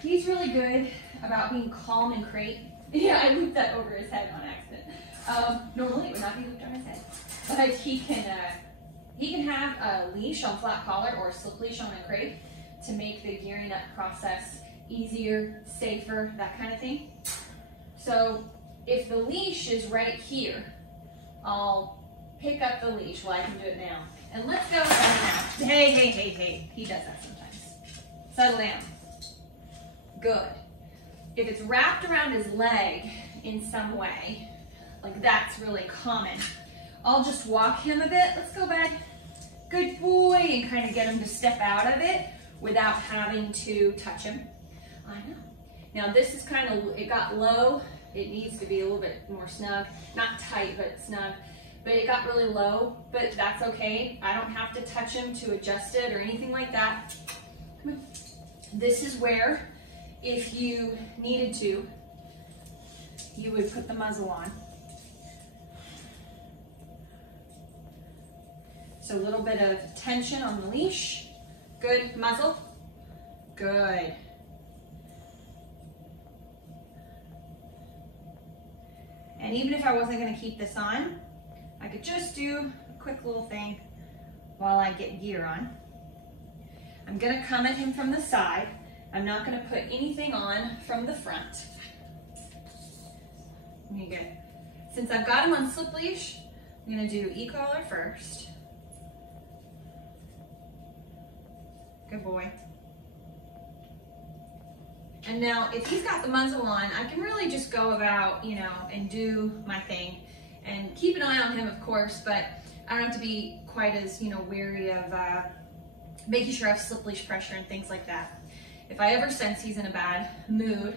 he's really good about being calm and crate. Yeah, I looped that over his head on accident. Normally it would not be looped on his head, but he can have a leash on flat collar or a slip leash on a crate to make the gearing up process easier, safer, that kind of thing. So if the leash is right here, I'll pick up the leash. Well, I can do it now. And let's go now. Hey, hey, hey, hey. He does that sometimes. Settle down. Good. If it's wrapped around his leg in some way, like that's really common, I'll just walk him a bit. Let's go back. Good boy. And kind of get him to step out of it without having to touch him. I know. Now this is kind of, it got low. It needs to be a little bit more snug. Not tight, but snug. But it got really low, but that's okay. I don't have to touch him to adjust it or anything like that. Come on. This is where, if you needed to, you would put the muzzle on. So a little bit of tension on the leash. Good. Muzzle. Good. And even if I wasn't going to keep this on, I could just do a quick little thing while I get gear on. I'm going to come at him from the side. I'm not going to put anything on from the front. There you go. Since I've got him on slip leash, I'm going to do e-collar first. Good boy. And now if he's got the muzzle on, I can really just go about, you know, and do my thing and keep an eye on him, of course, but I don't have to be quite as, you know, wary of making sure I have slip leash pressure and things like that. If I ever sense he's in a bad mood,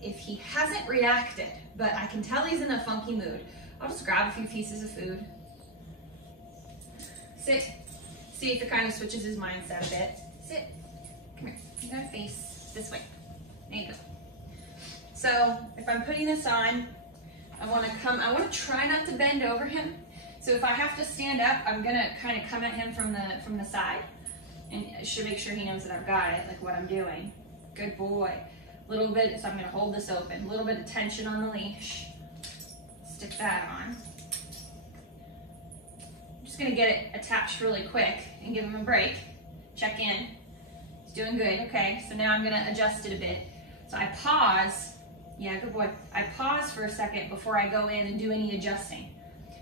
if he hasn't reacted, but I can tell he's in a funky mood, I'll just grab a few pieces of food. Sit. See if it kind of switches his mindset a bit. Sit. Come here. You gotta face this way. There you go. So if I'm putting this on, I want to try not to bend over him. So if I have to stand up, I'm gonna kind of come at him from the side, and I should make sure he knows that I've got it, like what I'm doing. Good boy. A little bit. So I'm gonna hold this open. A little bit of tension on the leash. Stick that on. I'm just gonna get it attached really quick and give him a break. Check in. He's doing good. Okay. So now I'm gonna adjust it a bit. So I pause. Yeah, good boy. I pause for a second before I go in and do any adjusting.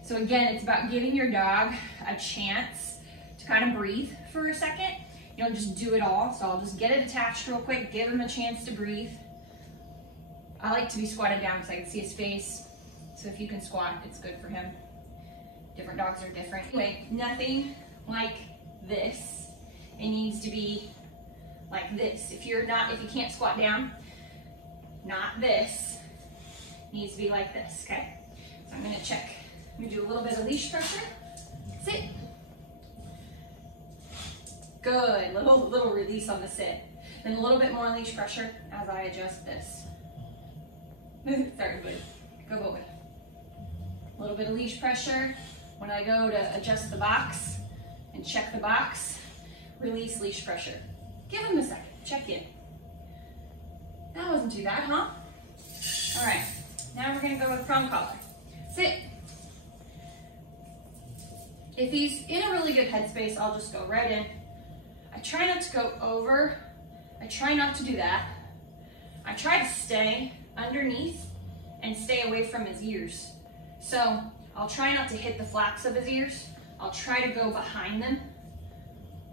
So again, it's about giving your dog a chance to kind of breathe for a second. You don't just do it all. So I'll just get it attached real quick, give him a chance to breathe. I like to be squatted down because I can see his face. So if you can squat, it's good for him. Different dogs are different. Anyway, nothing like this. It needs to be like this. If you can't squat down, not this. It needs to be like this, okay? So I'm gonna check. I'm gonna do a little bit of leash pressure. Sit. Good, little release on the sit. Then a little bit more leash pressure as I adjust this. Sorry, buddy. Go boy. A little bit of leash pressure. When I go to adjust the box and check the box, release leash pressure. Give him a second, check in. That wasn't too bad, huh? All right, now we're gonna go with prong collar. Sit. If he's in a really good headspace, I'll just go right in. I try not to go over. I try not to do that. I try to stay underneath and stay away from his ears. So I'll try not to hit the flaps of his ears. I'll try to go behind them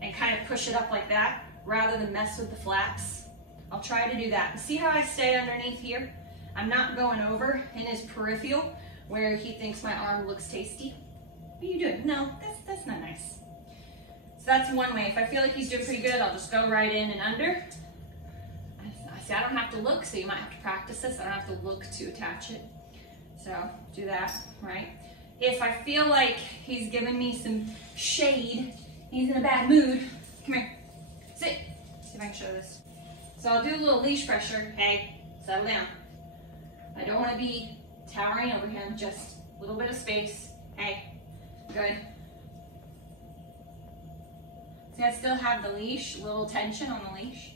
and kind of push it up like that rather than mess with the flaps. I'll try to do that. See how I stay underneath here? I'm not going over in his peripheral where he thinks my arm looks tasty. What are you doing? No, that's not nice. So that's one way. If I feel like he's doing pretty good, I'll just go right in and under. I say I don't have to look, so you might have to practice this. I don't have to look to attach it. So do that, right? If I feel like he's giving me some shade, he's in a bad mood, come here, sit. See if I can show this. So I'll do a little leash pressure. Hey, settle down. I don't want to be towering over him, just a little bit of space. Hey, good. See, I still have the leash, a little tension on the leash.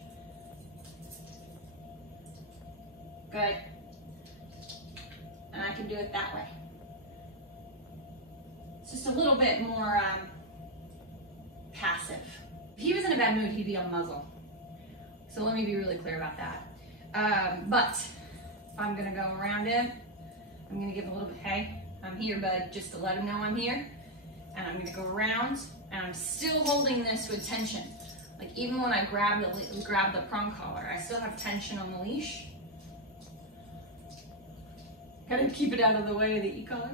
Good. And I can do it that way. It's just a little bit more passive. If he was in a bad mood, he'd be on muzzle. So let me be really clear about that. But if I'm gonna go around him, I'm gonna give him a little bit, hey, I'm here, bud, just to let him know I'm here. And I'm gonna go around, and I'm still holding this with tension. Like even when I grab the prong collar, I still have tension on the leash. Gotta keep it out of the way of the e-collar.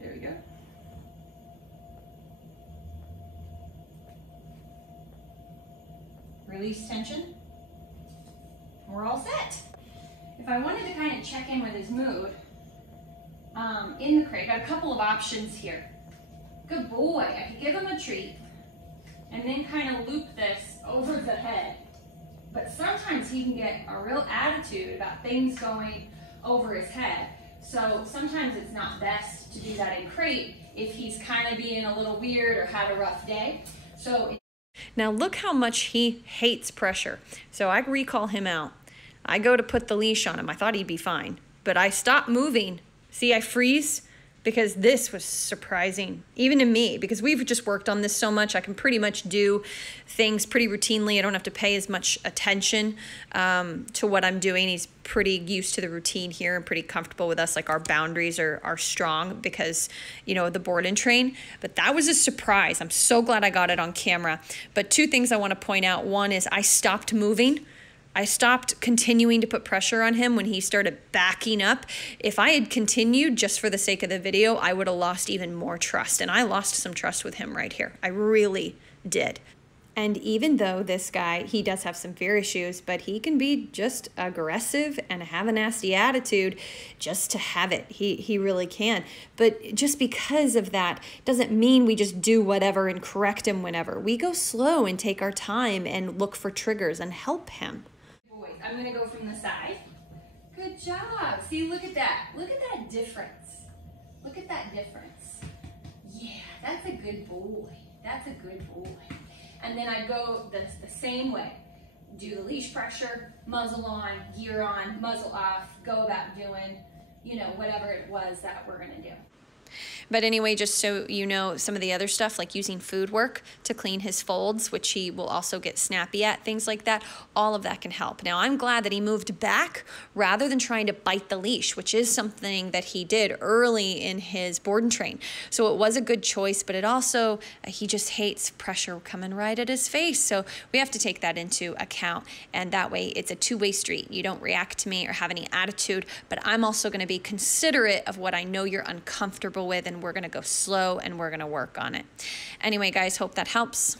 There we go. Release tension. We're all set. If I wanted to kind of check in with his mood, in the crate, got a couple of options here. Good boy, I could give him a treat and then kind of loop this over the head. But sometimes he can get a real attitude about things going over his head. So sometimes it's not best to do that in crate if he's kind of being a little weird or had a rough day. So now look how much he hates pressure. So I recall him out. I go to put the leash on him. I thought he'd be fine, but I stopped moving. See, I freeze because this was surprising, even to me, because we've just worked on this so much. I can pretty much do things pretty routinely. I don't have to pay as much attention to what I'm doing. He's pretty used to the routine here and pretty comfortable with us. Like our boundaries are strong because, you know, the board and train. But that was a surprise. I'm so glad I got it on camera. But two things I want to point out. One is I stopped moving. I stopped continuing to put pressure on him when he started backing up. If I had continued just for the sake of the video, I would have lost even more trust. And I lost some trust with him right here. I really did. And even though this guy, he does have some fear issues, but he can be just aggressive and have a nasty attitude just to have it. He really can. But just because of that doesn't mean we just do whatever and correct him whenever. We go slow and take our time and look for triggers and help him. I'm gonna go from the side. Good job. See, look at that. Look at that difference. Look at that difference. Yeah, that's a good boy. That's a good boy. And then I go the same way. Do the leash pressure, muzzle on, gear on, muzzle off, go about doing, you know, whatever it was that we're gonna do. But anyway, just so you know, some of the other stuff like using food work to clean his folds, which he will also get snappy at, things like that, all of that can help. Now, I'm glad that he moved back rather than trying to bite the leash, which is something that he did early in his board and train. So it was a good choice, but it also, he just hates pressure coming right at his face. So we have to take that into account. And that way it's a two-way street. You don't react to me or have any attitude, but I'm also going to be considerate of what I know you're uncomfortable with, and we're going to go slow and we're going to work on it. Anyway, guys, hope that helps.